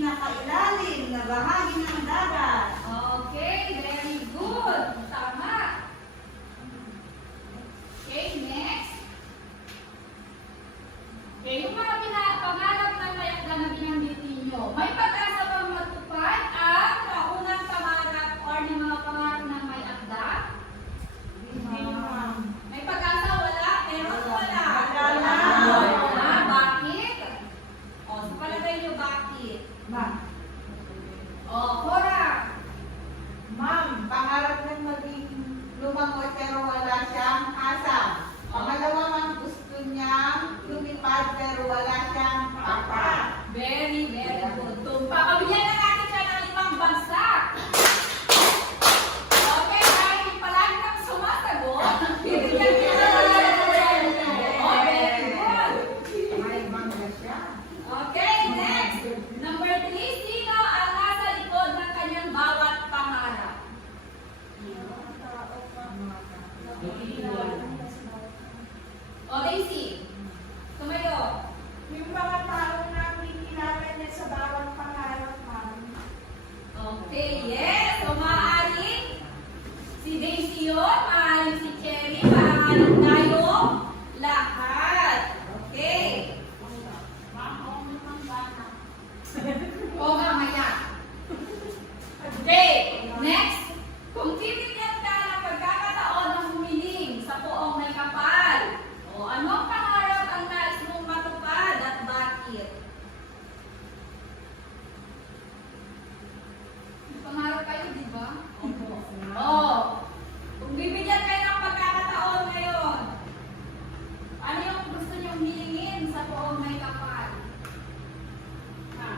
pinakailalim na bahagi ng dagat. Okay, very good. Tama. Okay, next. Okay, yung mga pangarap na mayakda na binanggit ninyo, may pag-asa bang matupad ang kaunang pangarap or ng mga pangarap na may akda? May pag-asa? Wala? Meron o wala? Wala. Wala. Bakit? O, sa palagay nyo, bakit? O, Cora. Ma'am, pangarap ng maging lumangoy pero wala siyang asa. Pangalawa, ma'am, gusto niyang lumipad pero wala siyang papa. Very, very good. Pagkabigyan na natin siya ng 5 bagsak. Okay, dahil palagi kang sumasagot, bibigyan kita ng Oh, very good. May mangga siya. Okay, next. Number 3, sino ang nasa likod ng kanyang bawat pangarap? O, Daisy. Tumayo. Yung mga tao na kinikilala niya sa bawat pangarap, ma'am. Okay, yes. So, maaaring si Daisy yun, maaaring si Cherry, maaaring tayo lahat. Okay. O,